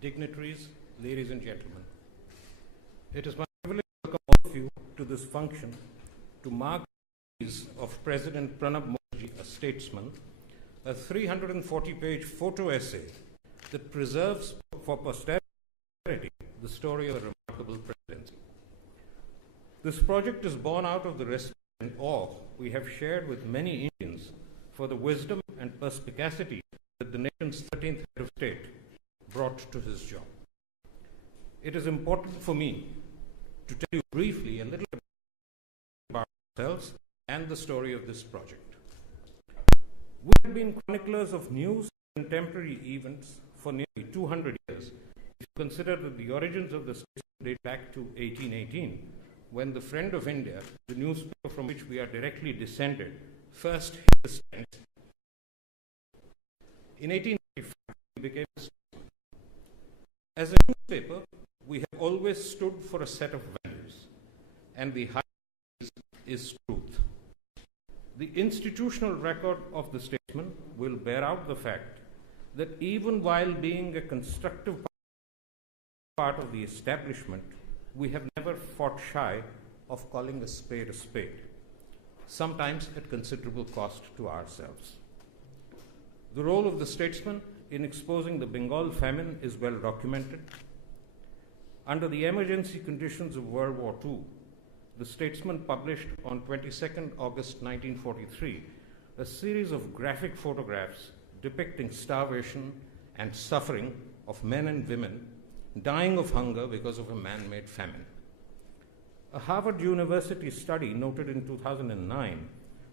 dignitaries, ladies and gentlemen. It is my privilege to welcome all of you to this function to mark the release of President Pranab Mukherjee, a statesman, a 340-page photo essay that preserves for posterity the story of a remarkable presidency. This project is born out of the respect and awe we have shared with many Indians for the wisdom and perspicacity that the nation's 13th head of state brought to his job. It is important for me to tell you briefly a little about ourselves and the story of this project. We have been chroniclers of news and contemporary events for nearly 200 years. If you consider that the origins of the state date back to 1818, when the Friend of India, the newspaper from which we are directly descended, first hit the stands. In 1895, we became a statesman. As a newspaper, we have always stood for a set of values, and the highest is truth. The institutional record of the statesman will bear out the fact that even while being a constructive part of the establishment, we have never fought shy of calling a spade, sometimes at considerable cost to ourselves. The role of the statesman in exposing the Bengal famine is well documented. Under the emergency conditions of World War II, the statesman published on 22nd August 1943 a series of graphic photographs depicting starvation and suffering of men and women dying of hunger because of a man-made famine. A Harvard University study noted in 2009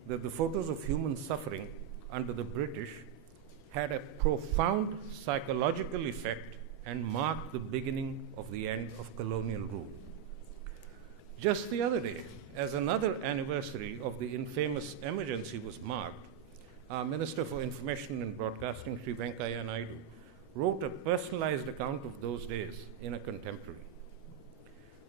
that the photos of human suffering under the British had a profound psychological effect and marked the beginning of the end of colonial rule. Just the other day, as another anniversary of the infamous emergency was marked, our Minister for Information and Broadcasting, Sri Venkaiah Naidu, wrote a personalized account of those days in a contemporary,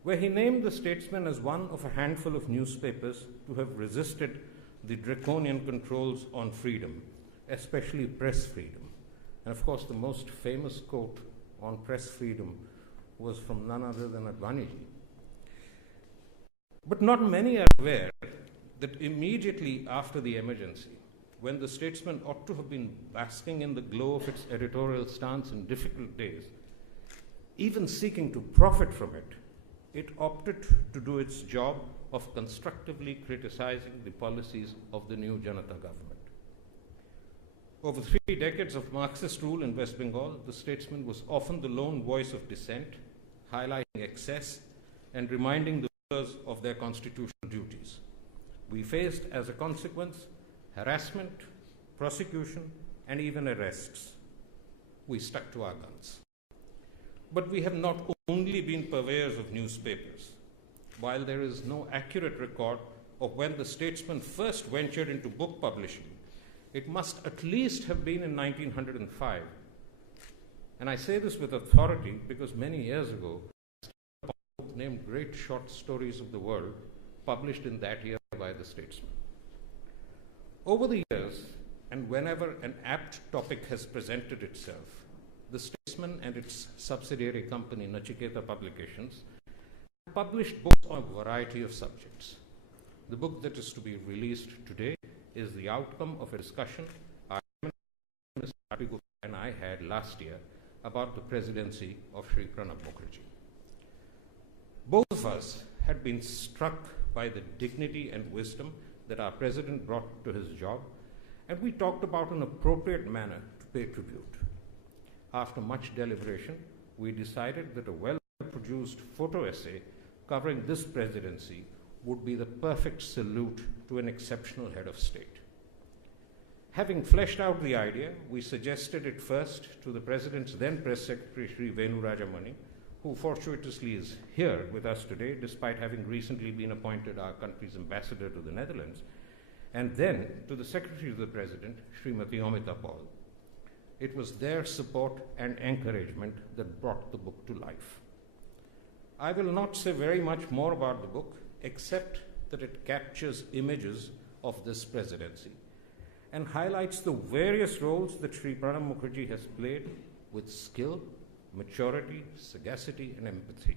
where he named the statesman as one of a handful of newspapers to have resisted the draconian controls on freedom, especially press freedom. And of course, the most famous quote on press freedom was from none other than Advaniji. But not many are aware that immediately after the emergency, when the statesman ought to have been basking in the glow of its editorial stance in difficult days, even seeking to profit from it, it opted to do its job of constructively criticizing the policies of the new Janata government. Over 3 decades of Marxist rule in West Bengal, the statesman was often the lone voice of dissent, highlighting excess and reminding the rulers of their constitutional duties. We faced, as a consequence, harassment, prosecution, and even arrests. We stuck to our guns. But we have not only been purveyors of newspapers. While there is no accurate record of when the statesman first ventured into book publishing, it must at least have been in 1905. And I say this with authority because many years ago, a book named Great Short Stories of the World, published in that year by the statesman. Over the years, and whenever an apt topic has presented itself, the statesman and its subsidiary company, Nachiketa Publications, have published books on a variety of subjects. The book that is to be released today is the outcome of a discussion our Minister and I had last year about the presidency of Sri Pranab Mukherjee. Both of us had been struck by the dignity and wisdom that our president brought to his job, and we talked about an appropriate manner to pay tribute. After much deliberation, we decided that a well-produced photo essay covering this presidency would be the perfect salute to an exceptional head of state. Having fleshed out the idea, we suggested it first to the President's then Press Secretary, Sri Venu Rajamani, who fortuitously is here with us today, despite having recently been appointed our country's ambassador to the Netherlands, and then to the Secretary of the President, Srimati Amita Paul. It was their support and encouragement that brought the book to life. I will not say very much more about the book, except that it captures images of this presidency and highlights the various roles that Sri Pranab Mukherjee has played with skill, maturity, sagacity, and empathy.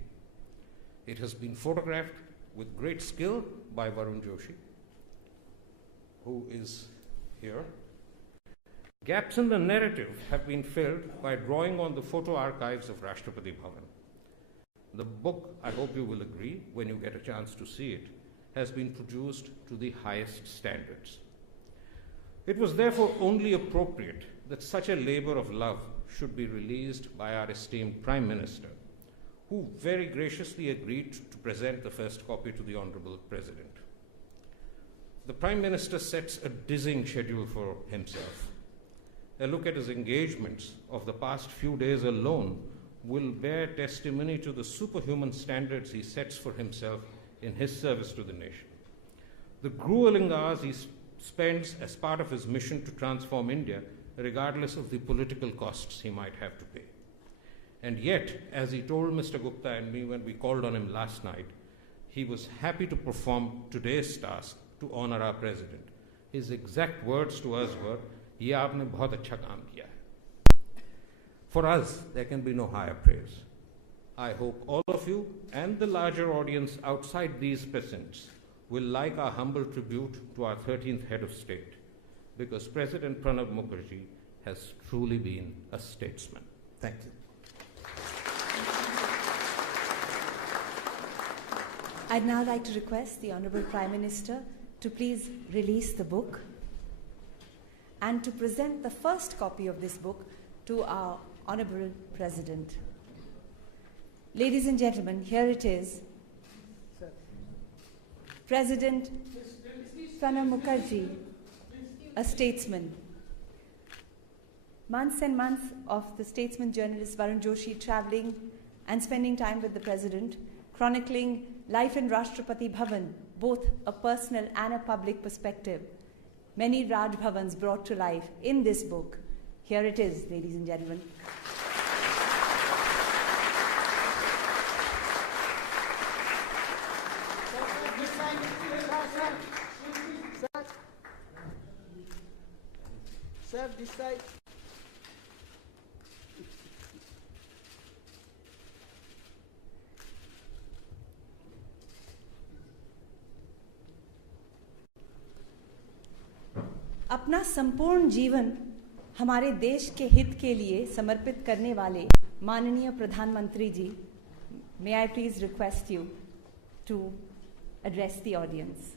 It has been photographed with great skill by Varun Joshi, who is here. Gaps in the narrative have been filled by drawing on the photo archives of Rastrapati Bhawan. The book, I hope you will agree when you get a chance to see it, has been produced to the highest standards. It was therefore only appropriate that such a labor of love should be released by our esteemed Prime Minister, who very graciously agreed to present the first copy to the Honorable President. The Prime Minister sets a dizzying schedule for himself. A look at his engagements of the past few days alone will bear testimony to the superhuman standards he sets for himself in his service to the nation. The grueling hours he spends as part of his mission to transform India, regardless of the political costs he might have to pay. And yet, as he told Mr. Gupta and me when we called on him last night, he was happy to perform today's task to honor our President. His exact words to us were, "Ye aapne bahut acha kaam kiya hai." For us, there can be no higher praise. I hope all of you and the larger audience outside these precincts will like our humble tribute to our 13th head of state, because President Pranab Mukherjee has truly been a statesman. Thank you. I'd now like to request the Honorable Prime Minister to please release the book and to present the first copy of this book to our Honorable President. Ladies and gentlemen, here it is. President Pranab Mukherjee, a statesman. Months and months of the statesman journalist Varun Joshi traveling and spending time with the President, chronicling life in Rastrapati Bhawan, both a personal and a public perspective. Many Raj Bhavans brought to life in this book. Here it is, ladies and gentlemen. Sir, this side. अपना संपूर्ण जीवन हमारे देश के हित के लिए समर्पित करने वाले माननीय प्रधानमंत्री जी, may I please request you to address the audience.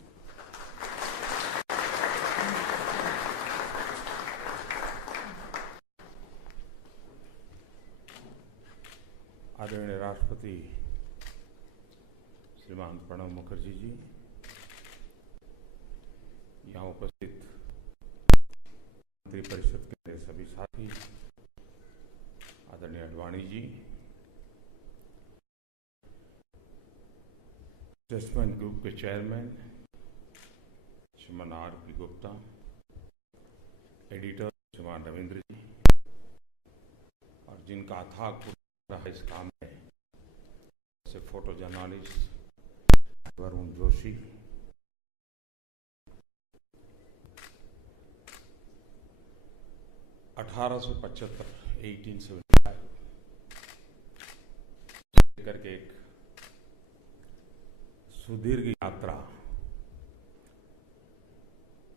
आदरणीय राष्ट्रपति श्रीमान प्रणब मुखर्जी जी, यहाँ उपस्थित मंत्री परिषद के मेरे सभी साथी, आदरणीय अडवाणी जी, स्टेट्समैन ग्रुप के चेयरमैन श्रीमान R.P. गुप्ता, एडिटर श्रीमान रविंद्र जी, और जिनका अथाक रहा इस काम में, जैसे फोटो जर्नलिस्ट वरुण जोशी, करके एक सुदीर्घ यात्रा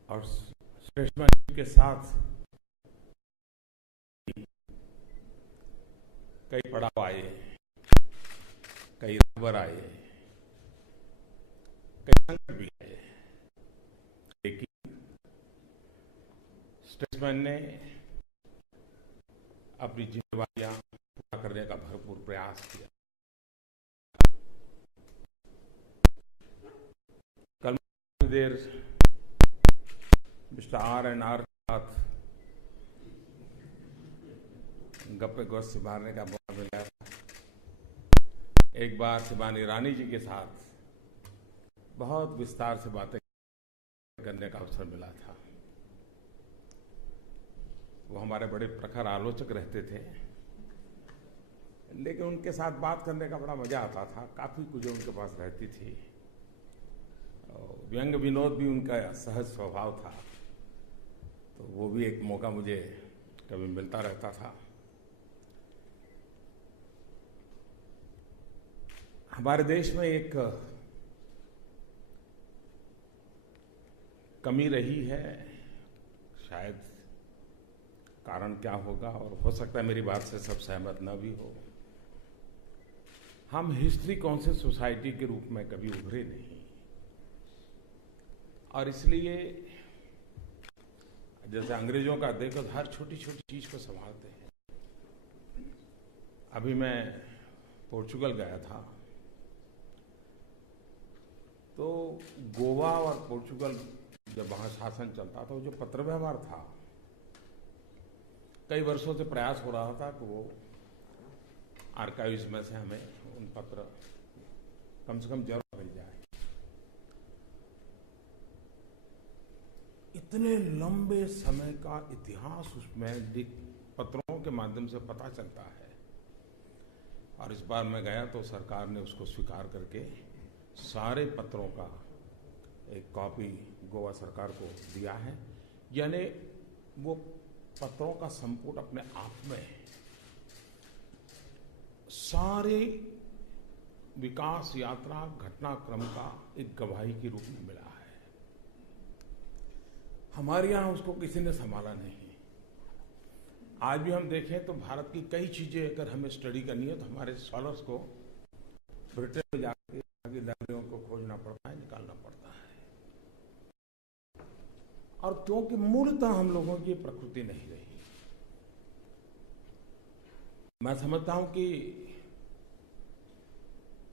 और स्टेट्समैन के साथ कई पड़ाव आए, कई राबर आए, कई संकट भी आए, लेकिन स्टेट्समैन ने अपनी जिम्मेदारियां पूरा करने का भरपूर प्रयास किया। कल देर मिस्टर R&R के साथ गप्पे गोष्ठी मारने का मौका मिला था। एक बार शिवानी रानी जी के साथ बहुत विस्तार से बातें करने का अवसर मिला था। वो हमारे बड़े प्रखर आलोचक रहते थे, लेकिन उनके साथ बात करने का बड़ा मजा आता था। काफी कुछ उनके पास रहती थी, व्यंग विनोद भी उनका सहज स्वभाव था, तो वो भी एक मौका मुझे कभी मिलता रहता था। हमारे देश में एक कमी रही है, शायद कारण क्या होगा, और हो सकता है मेरी बात से सब सहमत न भी हो। हम हिस्ट्री कॉन्शियस सोसाइटी के रूप में कभी उभरे नहीं, और इसलिए जैसे अंग्रेजों का देखो हर छोटी छोटी चीज को संभालते हैं। अभी मैं पोर्चुगल गया था, तो गोवा और पोर्चुगल जब वहां शासन चलता था, जो पत्र व्यवहार था, कई वर्षों से प्रयास हो रहा था कि वो आर्काइव्स में से हमें उन पत्र कम से कम जरूर मिल जाए। इतने लंबे समय का इतिहास उसमें पत्रों के माध्यम से पता चलता है, और इस बार मैं गया तो सरकार ने उसको स्वीकार करके सारे पत्रों का एक कॉपी गोवा सरकार को दिया है। यानी वो पत्रों का संपुट अपने आप में सारे विकास यात्रा घटनाक्रम का एक गवाही के रूप में मिला है। हमारे यहाँ उसको किसी ने संभाला नहीं। आज भी हम देखें तो भारत की कई चीजें अगर हमें स्टडी करनी है तो हमारे स्कॉलर्स को ब्रिटेन में जाकर आगे लाइब्रेरियों को खोजना पड़ता है, निकालना पड़ता है। और क्योंकि मूलतः हम लोगों की प्रकृति नहीं रही। मैं समझता हूं कि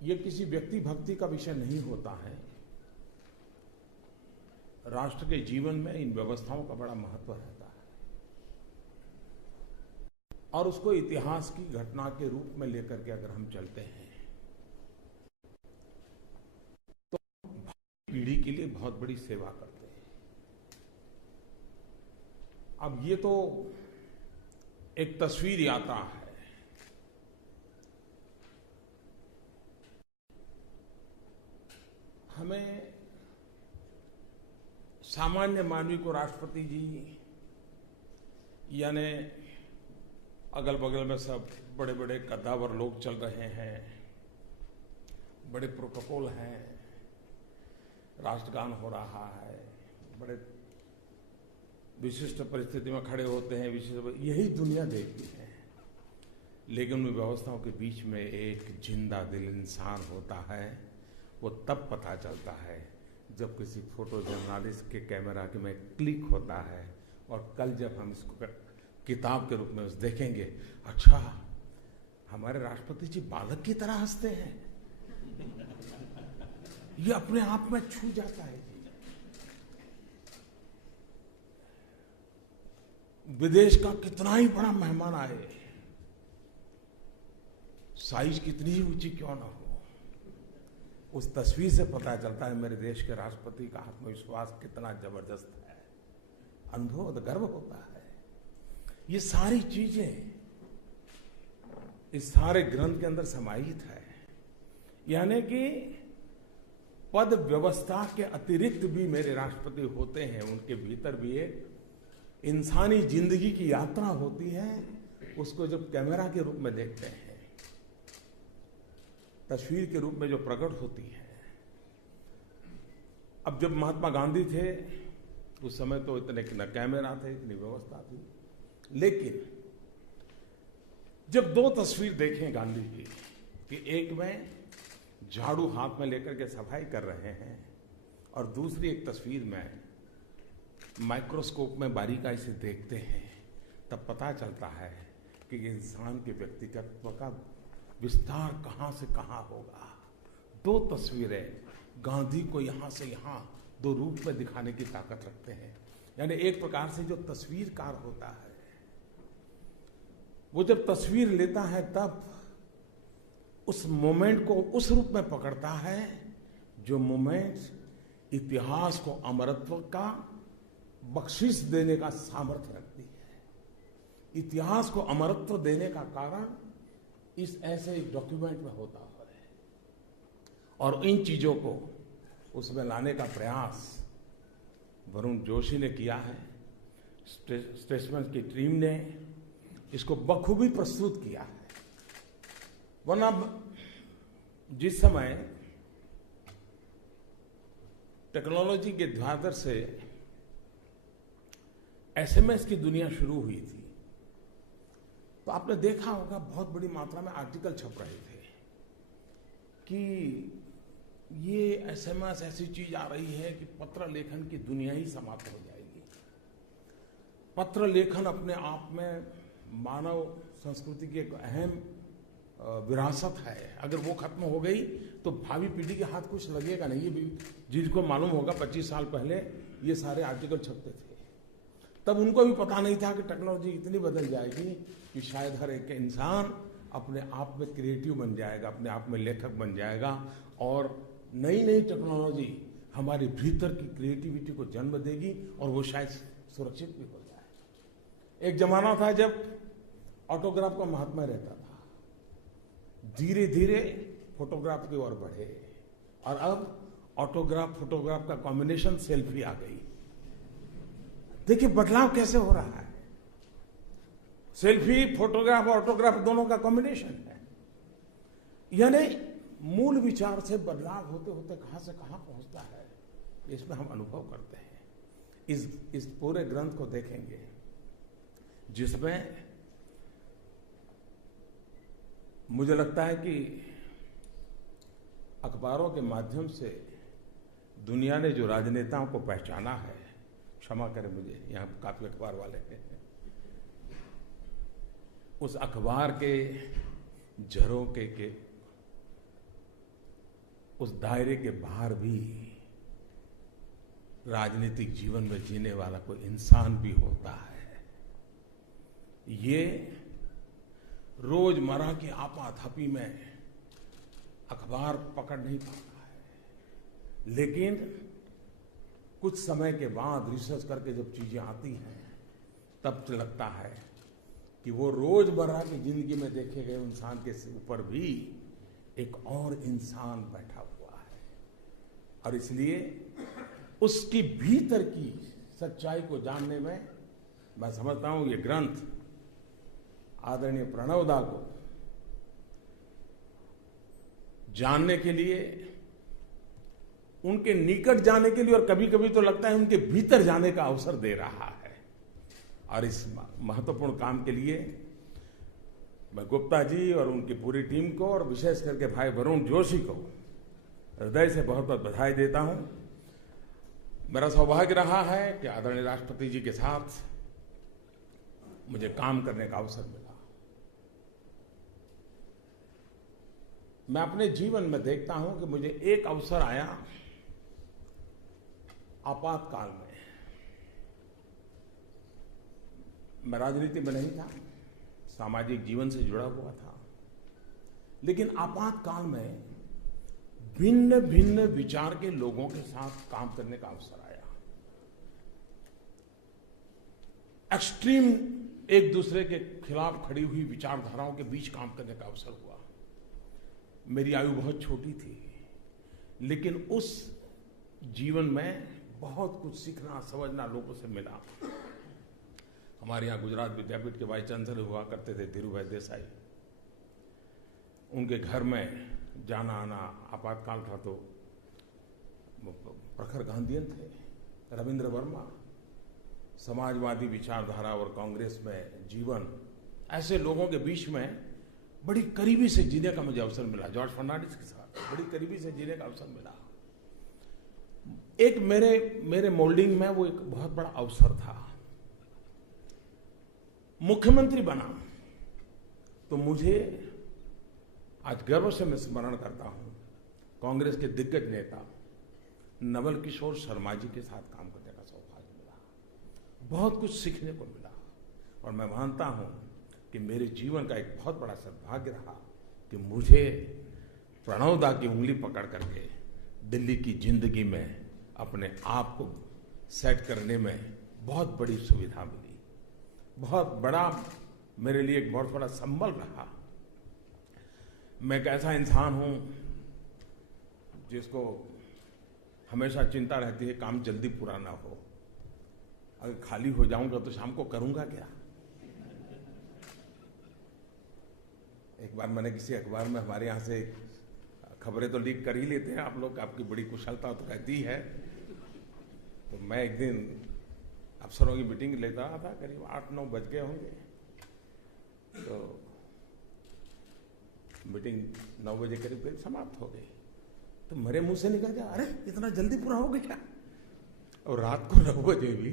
ये किसी व्यक्ति भक्ति का विषय नहीं होता है। राष्ट्र के जीवन में इन व्यवस्थाओं का बड़ा महत्व रहता है, और उसको इतिहास की घटना के रूप में लेकर के अगर हम चलते हैं तो पीढ़ी के लिए बहुत बड़ी सेवा करते हैं। अब ये तो एक तस्वीर यात्रा है। हमें सामान्य मानवी को राष्ट्रपति जी, यानी अगल बगल में सब बड़े बड़े कद्दावर लोग चल रहे हैं, बड़े प्रोटोकॉल हैं, राष्ट्रगान हो रहा है, बड़े विशिष्ट परिस्थिति में खड़े होते हैं, विशिष्ट, यही दुनिया देखती है। लेकिन उन व्यवस्थाओं के बीच में एक जिंदा दिल इंसान होता है। वो तब पता चलता है जब किसी फोटो जर्नलिस्ट के कैमरा के में क्लिक होता है, और कल जब हम इसको किताब के रूप में देखेंगे, अच्छा हमारे राष्ट्रपति जी बालक की तरह हंसते हैं, ये अपने आप में छू जाता है। विदेश का कितना ही बड़ा मेहमान आए, साइज कितनी ही ऊंची क्यों ना हो, उस तस्वीर से पता चलता है मेरे देश के राष्ट्रपति का आत्मविश्वास कितना जबरदस्त है, अनुभव और गर्व होता है। ये सारी चीजें इस सारे ग्रंथ के अंदर समाहित है। यानी कि पद व्यवस्था के अतिरिक्त भी मेरे राष्ट्रपति होते हैं, उनके भीतर भी एक इंसानी जिंदगी की यात्रा होती है। उसको जब कैमरा के रूप में देखते हैं, तस्वीर के रूप में जो प्रकट होती है। अब जब महात्मा गांधी थे उस समय तो इतने न कैमरा थे, इतनी व्यवस्था थी, लेकिन जब दो तस्वीर देखें गांधी की कि एक में झाड़ू हाथ में लेकर के सफाई कर रहे हैं, और दूसरी एक तस्वीर में माइक्रोस्कोप में बारीकाई से देखते हैं, तब पता चलता है कि इंसान के व्यक्तित्व का विस्तार कहां से कहां होगा। दो तस्वीरें गांधी को यहां से यहां दो रूप में दिखाने की ताकत रखते हैं। यानी एक प्रकार से जो तस्वीरकार होता है, वो जब तस्वीर लेता है तब उस मोमेंट को उस रूप में पकड़ता है जो मोमेंट इतिहास को अमरत्व का बख्शिश देने का सामर्थ्य रखती है। इतिहास को अमरत्व देने का कारण इस ऐसे एक डॉक्यूमेंट में होता है, और इन चीजों को उसमें लाने का प्रयास वरुण जोशी ने किया है। स्टेट्समैन की टीम ने इसको बखूबी प्रस्तुत किया है। वरना जिस समय टेक्नोलॉजी के द्वार से एसएमएस की दुनिया शुरू हुई थी, तो आपने देखा होगा बहुत बड़ी मात्रा में आर्टिकल छप रहे थे कि ये एसएमएस ऐसी चीज आ रही है कि पत्र लेखन की दुनिया ही समाप्त हो जाएगी। पत्र लेखन अपने आप में मानव संस्कृति की एक अहम विरासत है। अगर वो खत्म हो गई तो भावी पीढ़ी के हाथ कुछ लगेगा नहीं। ये भी जिनको मालूम होगा 25 साल पहले ये सारे आर्टिकल छपते थे, तब उनको भी पता नहीं था कि टेक्नोलॉजी इतनी बदल जाएगी कि शायद हर एक इंसान अपने आप में क्रिएटिव बन जाएगा, अपने आप में लेखक बन जाएगा और नई नई टेक्नोलॉजी हमारे भीतर की क्रिएटिविटी को जन्म देगी और वो शायद सुरक्षित भी हो जाए। एक जमाना था जब ऑटोग्राफ का महात्मा रहता था, धीरे धीरे फोटोग्राफ की ओर बढ़े और अब ऑटोग्राफ फोटोग्राफ का कॉम्बिनेशन सेल्फी आ गई। देखिए बदलाव कैसे हो रहा है। सेल्फी, फोटोग्राफ और ऑटोग्राफ दोनों का कॉम्बिनेशन है। यानी मूल विचार से बदलाव होते होते कहां से कहां पहुंचता है, इसमें हम अनुभव करते हैं। इस पूरे ग्रंथ को देखेंगे जिसमें मुझे लगता है कि अखबारों के माध्यम से दुनिया ने जो राजनेताओं को पहचाना है, क्षमा करें मुझे, यहाँ काफी अखबार वाले हैं, उस अखबार के झरोखे के उस दायरे के बाहर भी राजनीतिक जीवन में जीने वाला कोई इंसान भी होता है। ये रोजमर्रा की आपाधापी में अखबार पकड़ नहीं पाता है, लेकिन कुछ समय के बाद रिसर्च करके जब चीजें आती हैं तब लगता है कि वो रोजमर्रा की जिंदगी में देखे गए इंसान के ऊपर भी एक और इंसान बैठा हुआ है और इसलिए उसकी भीतर की सच्चाई को जानने में मैं समझता हूं ये ग्रंथ आदरणीय प्रणव दा को जानने के लिए, उनके निकट जाने के लिए और कभी कभी तो लगता है उनके भीतर जाने का अवसर दे रहा है। और इस महत्वपूर्ण काम के लिए मैं गुप्ता जी और उनकी पूरी टीम को और विशेष करके भाई वरुण जोशी को हृदय से बहुत बहुत बधाई देता हूं। मेरा सौभाग्य रहा है कि आदरणीय राष्ट्रपति जी के साथ मुझे काम करने का अवसर मिला। मैं अपने जीवन में देखता हूं कि मुझे एक अवसर आया आपातकाल में। मैं राजनीति में नहीं था, सामाजिक जीवन से जुड़ा हुआ था, लेकिन आपातकाल में भिन्न भिन्न विचार के लोगों के साथ काम करने का अवसर आया। एक्सट्रीम एक दूसरे के खिलाफ खड़ी हुई विचारधाराओं के बीच काम करने का अवसर हुआ। मेरी आयु बहुत छोटी थी, लेकिन उस जीवन में बहुत कुछ सीखना समझना लोगों से मिला। हमारे यहाँ गुजरात विद्यापीठ के वाइस चांसलर हुआ करते थे धीरूभाई देसाई। उनके घर में जाना आना, आपातकाल था तो प्रखर गांधीयन थे, रविंद्र वर्मा, समाजवादी विचारधारा और कांग्रेस में जीवन, ऐसे लोगों के बीच में बड़ी करीबी से जीने का मुझे अवसर मिला। जॉर्ज फर्नांडिस के साथ बड़ी करीबी से जीने का अवसर मिला। एक मेरे मोल्डिंग में वो एक बहुत बड़ा अवसर था। मुख्यमंत्री बना तो मुझे आज गर्व से मैं स्मरण करता हूं कांग्रेस के दिग्गज नेता नवल किशोर शर्मा जी के साथ काम करने का सौभाग्य मिला। बहुत कुछ सीखने को मिला और मैं मानता हूं कि मेरे जीवन का एक बहुत बड़ा सद्भाग्य रहा कि मुझे प्रणव दा की उंगली पकड़ करके दिल्ली की जिंदगी में अपने आप को सेट करने में बहुत बड़ी सुविधा मिली। बहुत बड़ा मेरे लिए एक बहुत बड़ा संबल रहा। मैं एक ऐसा इंसान हूं जिसको हमेशा चिंता रहती है काम जल्दी पूरा ना हो। अगर खाली हो जाऊंगा तो शाम को करूंगा क्या। एक बार मैंने किसी अखबार में हमारे यहाँ से खबरें तो लीक कर ही लेते हैं आप लोग, आपकी बड़ी कुशलता तो रहती है। तो मैं एक दिन अफसरों की मीटिंग लेता रहा था, करीब 8-9 बज गए होंगे। तो मीटिंग 9 बजे करीब करीब समाप्त हो गई। तो मेरे मुंह से निकल गया, अरे इतना जल्दी पूरा हो गया। और रात को 9 बजे भी।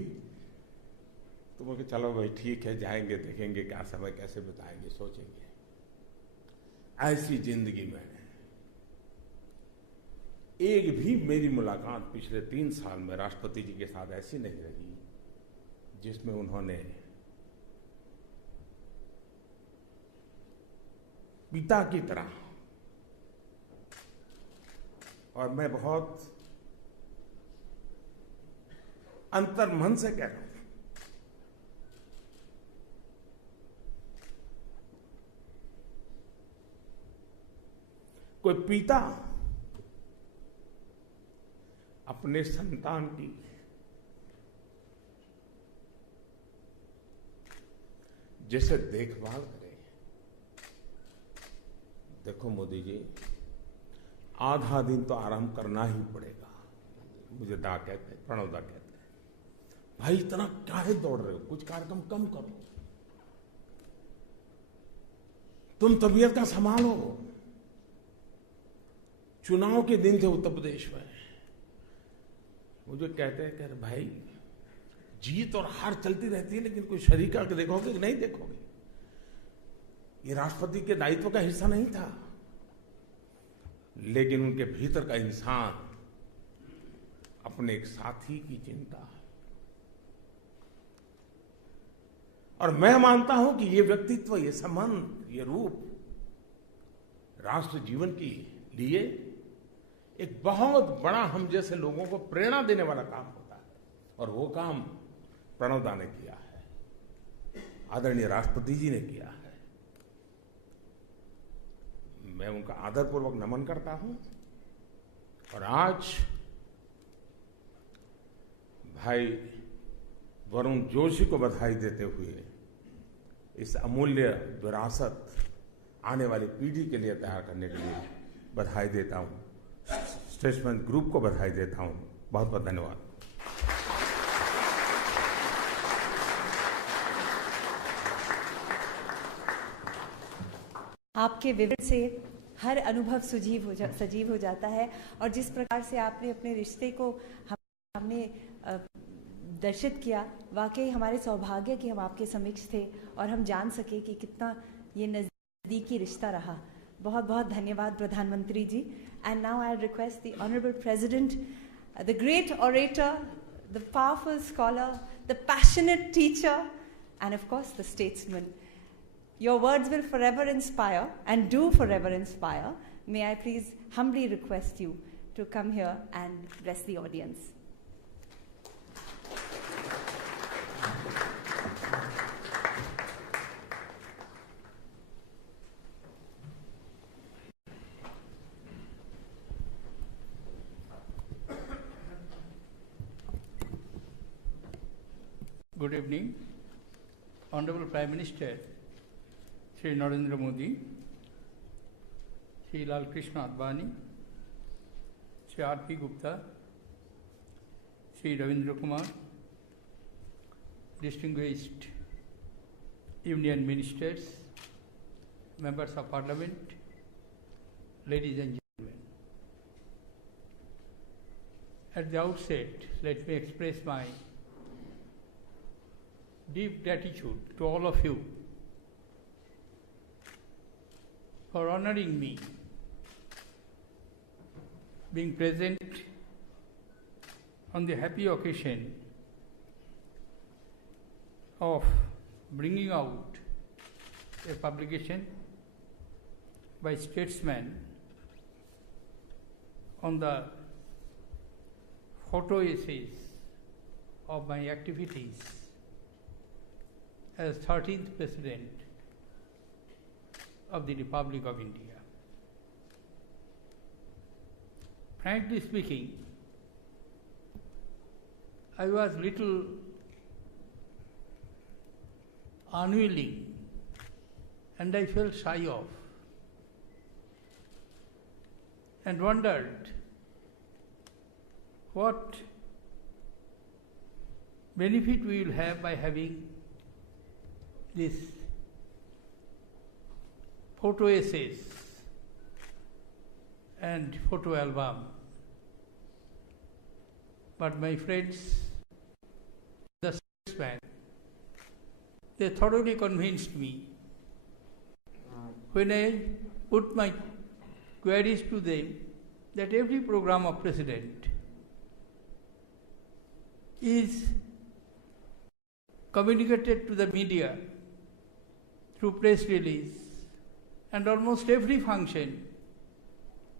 तो मुझे चलो भाई ठीक है, जाएंगे देखेंगे क्या समय कैसे बिताएंगे, सोचेंगे। ऐसी जिंदगी में एक भी मेरी मुलाकात पिछले 3 साल में राष्ट्रपति जी के साथ ऐसी नहीं रही जिसमें उन्होंने पिता की तरह, और मैं बहुत अंतर्मन से कह रहा हूं, कोई पिता अपने संतान की जैसे देखभाल करे। देखो मोदी जी, आधा दिन तो आराम करना ही पड़ेगा। मुझे दा कहते हैं, प्रणव दा कहते हैं, भाई इतना काहे दौड़ रहे हो, कुछ कार्यक्रम कम करो, तुम तबीयत का संभालो। चुनाव के दिन थे उत्तर प्रदेश में, मुझे कहते हैं कि भाई जीत और हार चलती रहती है, लेकिन कोई शरीक करके देखोगे कि नहीं देखोगे? ये राष्ट्रपति के दायित्व का हिस्सा नहीं था, लेकिन उनके भीतर का इंसान अपने एक साथी की चिंता। और मैं मानता हूं कि ये व्यक्तित्व, ये संबंध, ये रूप राष्ट्र जीवन के लिए एक बहुत बड़ा, हम जैसे लोगों को प्रेरणा देने वाला काम होता है। और वो काम प्रणव दा ने किया है, आदरणीय राष्ट्रपति जी ने किया है। मैं उनका आदरपूर्वक नमन करता हूं। और आज भाई वरुण जोशी को बधाई देते हुए इस अमूल्य विरासत आने वाली पीढ़ी के लिए तैयार करने के लिए बधाई देता हूं। स्टेट्समैन ग्रुप को बधाई देता हूं। बहुत बहुत धन्यवाद। आपके विवरण से हर अनुभव सजीव हो जाता है। और जिस प्रकार से आपने अपने रिश्ते को हमने दर्शित किया, वाकई हमारे सौभाग्य कि हम आपके समक्ष थे और हम जान सके कि कितना ये नज़दीकी रिश्ता रहा। बहुत बहुत धन्यवाद प्रधानमंत्री ji. And now I request the honourable president, the great orator, the powerful scholar, the passionate teacher, and of course the statesman. Your words will forever inspire and do forever inspire. May I please humbly request you to come here and bless the audience. Good evening. Honorable Prime Minister Shri Narendra Modi, Shri Lal Krishna Advani, Shri R.P. Gupta, Shri Ravindra Kumar, distinguished Union Ministers, Members of Parliament, ladies and gentlemen. At the outset, let me express my deep gratitude to all of you for honoring me being present on the happy occasion of bringing out a publication by statesman on the photo essays of my activities as 13th President of the Republic of India. Frankly speaking, I was little unwilling and I felt shy of. and wondered what benefit we will have by having this photo essays and photo album. But my friends, the statesmen, they thoroughly convinced me. When I put my queries to them, that every program of President is communicated to the media through press release, and almost every function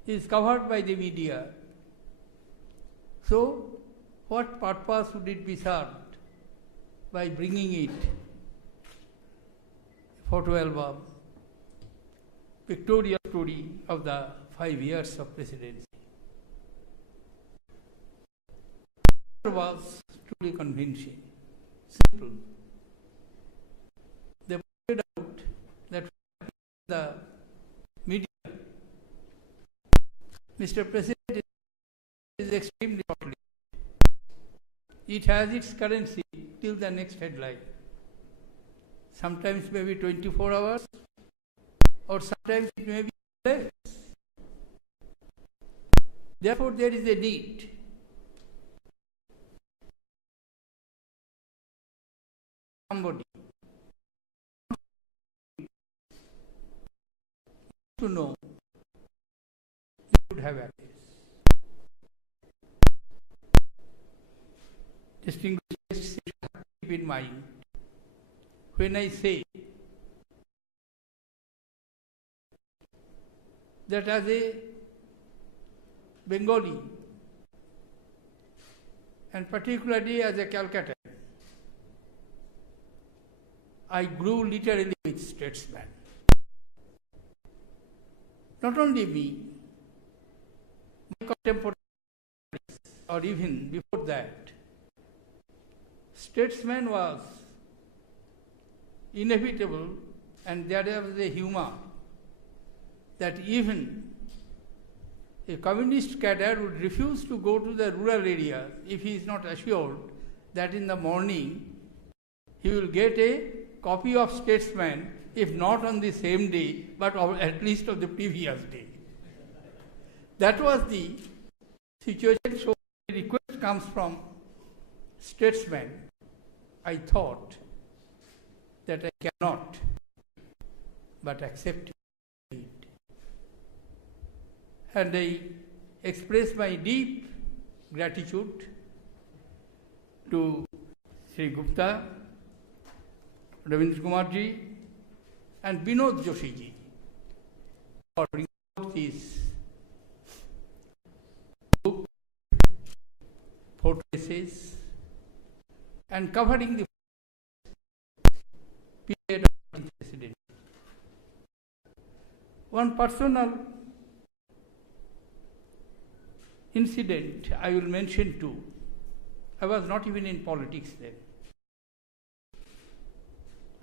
is covered by the media. So, what purpose would it be served by bringing it photo album, pictorial story of the 5 years of presidency? It was truly convincing, simple. They pointed out that the media, Mr. President is extremely short-lived. It has its currency till the next headline. Sometimes maybe 24 hours, or sometimes it may be less. Therefore, there is a need somebody to know should have access. Distinguished guests, keep in mind, when I say that as a Bengali, and particularly as a Calcutta, I grew literally with statesmen. Not only me, my contemporaries, or even before that, statesman was inevitable, and there was a humor that even a communist cadre would refuse to go to the rural area if he is not assured that in the morning he will get a copy of Statesman, if not on the same day, but at least of the previous day. That was the situation. So the request comes from Statesman. I thought that I cannot but accept it. And I express my deep gratitude to Sri Gupta, Ravindra Kumarji, and Binod Joshiji for bringing out this book, photo essays, and covering the period of the presidency. One personal incident I will mention too. I was not even in politics then.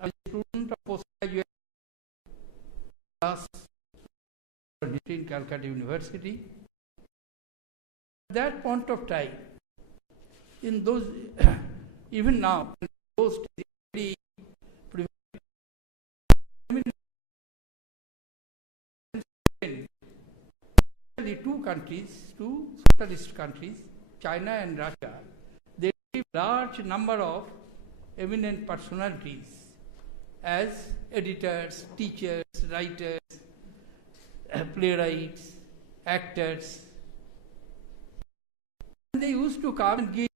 I was a student of postgraduate class in Calcutta University. At that point of time, in those, even now, in those days, two socialist countries, China and Russia, they received large number of eminent personalities as editors, teachers, writers, playwrights, actors. And they used to come and give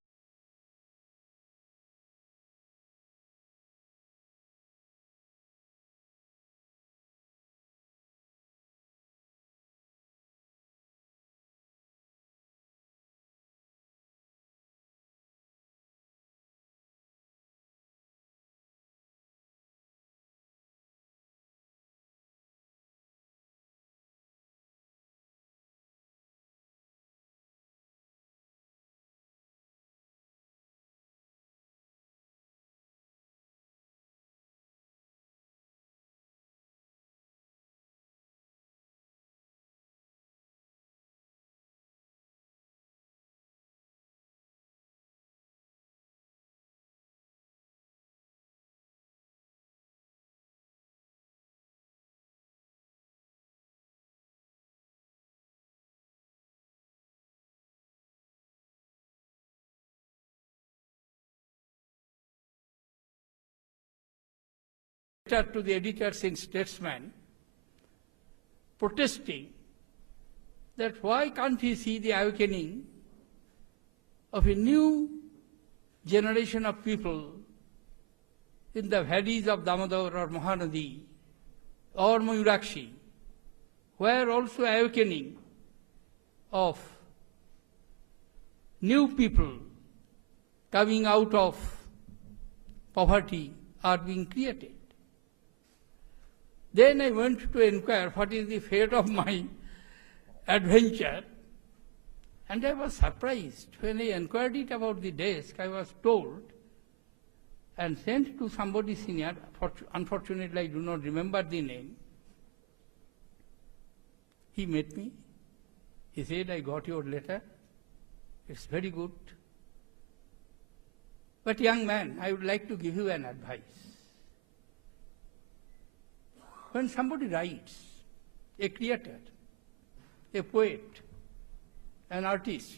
letter to the editors in Statesman protesting that why can't he see the awakening of a new generation of people in the valleys of Damodar or Mahanadi or Mayurakshi, where also awakening of new people coming out of poverty are being created. Then I went to inquire what is the fate of my adventure, and I was surprised. When I inquired it about the desk, I was told and sent to somebody senior, unfortunately I do not remember the name. He met me. He said, I got your letter. It's very good. But young man, I would like to give you an advice. When somebody writes, a creator, a poet, an artist,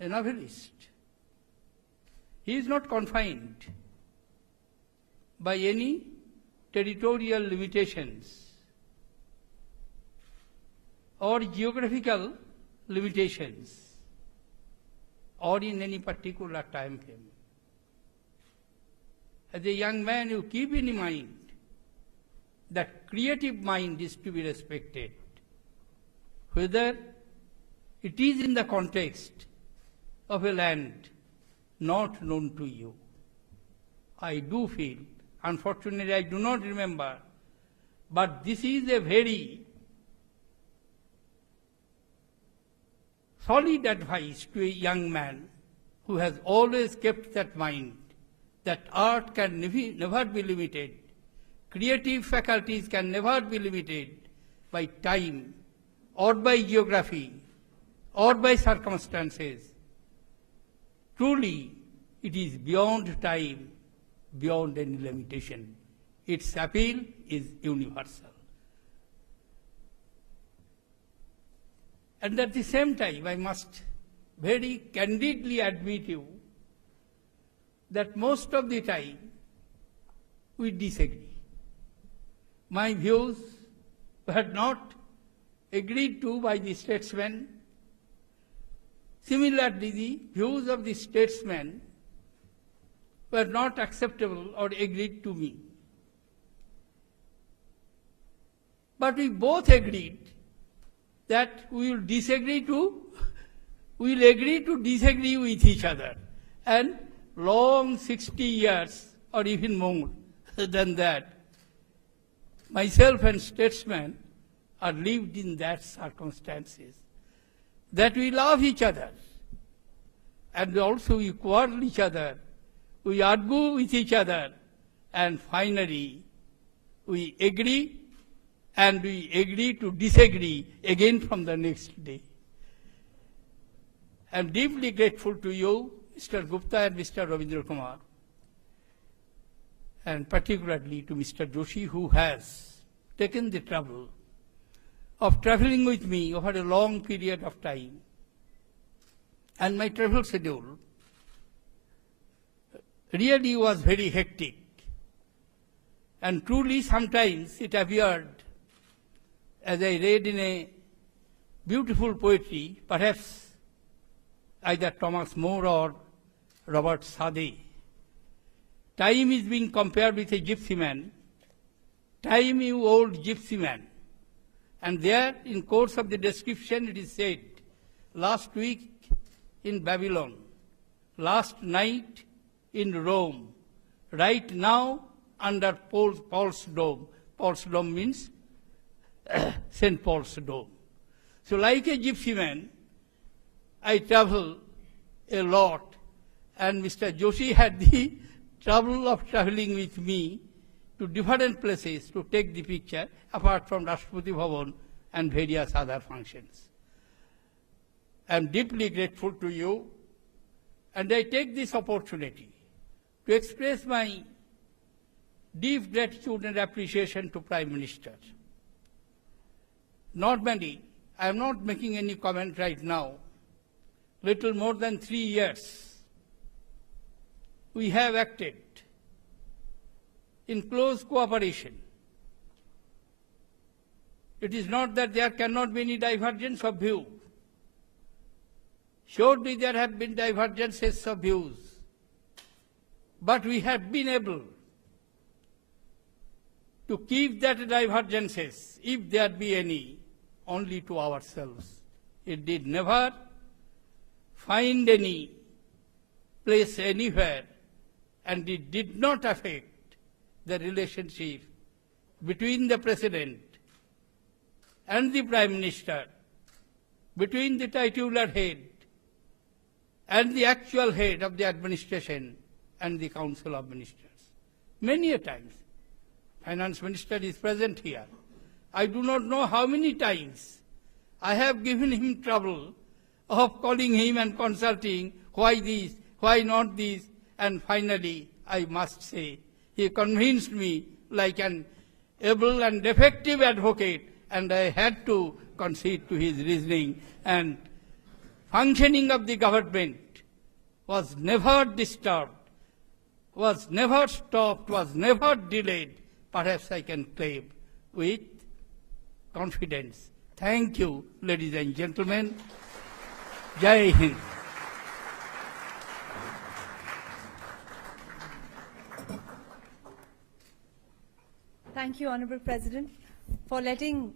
a novelist, he is not confined by any territorial limitations or geographical limitations or in any particular time frame. As a young man, you keep in mind that creative mind is to be respected, whether it is in the context of a land not known to you. I do feel, unfortunately I do not remember, but this is a very solid advice to a young man who has always kept that mind that art can never be limited, creative faculties can never be limited by time or by geography or by circumstances. Truly, it is beyond time, beyond any limitation. Its appeal is universal. And at the same time, I must very candidly admit you that most of the time we disagree. My views were not agreed to by the statesman. Similarly, the views of the statesman were not acceptable or agreed to me. But we both agreed that we will agree to disagree with each other. And long 60 years or even more than that, myself and statesmen are lived in that circumstances, that we love each other, and also we quarrel each other, we argue with each other, and finally we agree, and we agree to disagree again from the next day. I am deeply grateful to you, Mr. Gupta and Mr. Ravindra Kumar, and particularly to Mr. Joshi, who has taken the trouble of traveling with me over a long period of time. And my travel schedule really was very hectic. And truly sometimes it appeared, as I read in a beautiful poetry, perhaps either Thomas More or Robert Sade, time is being compared with a gypsy man. Time, you old gypsy man. And there, in course of the description, it is said, last week in Babylon, last night in Rome, right now under Paul's dome. Paul's dome means St. Paul's dome. So like a gypsy man, I travel a lot, and Mr. Joshi had the trouble of traveling with me to different places to take the picture, apart from Rastrapati Bhawan and various other functions. I am deeply grateful to you, and I take this opportunity to express my deep gratitude and appreciation to Prime Minister. Normally, I am not making any comment right now. Little more than 3 years, we have acted in close cooperation. It is not that there cannot be any divergence of view. Surely there have been divergences of views, but we have been able to keep that divergences, if there be any, only to ourselves. It did never find any place anywhere, and it did not affect the relationship between the President and the Prime Minister, between the titular head and the actual head of the administration and the Council of Ministers. Many a times, Finance Minister is present here. I do not know how many times I have given him trouble of calling him and consulting why this, why not this, and finally, I must say, he convinced me like an able and effective advocate, and I had to concede to his reasoning, and functioning of the government was never disturbed, was never stopped, was never delayed, perhaps I can claim with confidence. Thank you, ladies and gentlemen. Jai Hind. Thank you, Honorable President, for letting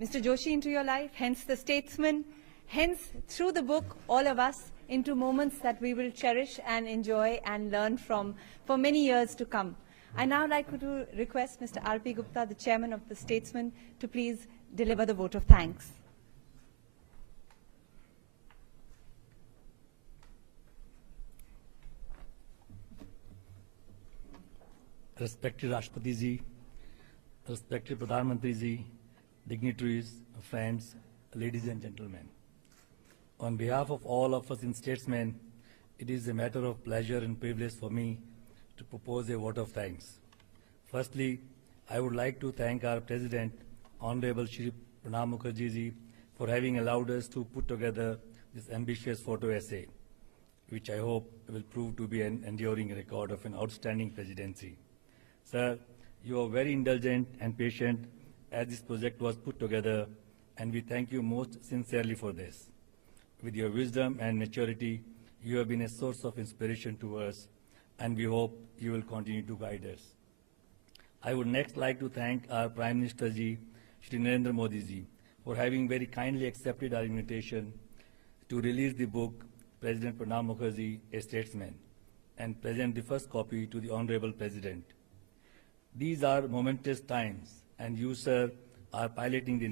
Mr. Joshi into your life, hence the statesman, hence through the book, all of us, into moments that we will cherish and enjoy and learn from for many years to come. I now like to request Mr. R.P. Gupta, the chairman of the Statesman, to please deliver the vote of thanks. Respected Rastrapati ji, respected Pradhan Mantri ji, dignitaries, friends, ladies and gentlemen. On behalf of all of us in Statesmen, it is a matter of pleasure and privilege for me to propose a vote of thanks. Firstly, I would like to thank our President, Honorable Shri Pranab Mukherjee ji, for having allowed us to put together this ambitious photo essay, which I hope will prove to be an enduring record of an outstanding presidency. Sir, you are very indulgent and patient as this project was put together, and we thank you most sincerely for this. With your wisdom and maturity, you have been a source of inspiration to us, and we hope you will continue to guide us. I would next like to thank our Prime Minister ji, Shri Narendra Modi ji, for having very kindly accepted our invitation to release the book President Pranab Mukherjee, a Statesman, and present the first copy to the Honorable President. These are momentous times, and you, sir, are piloting the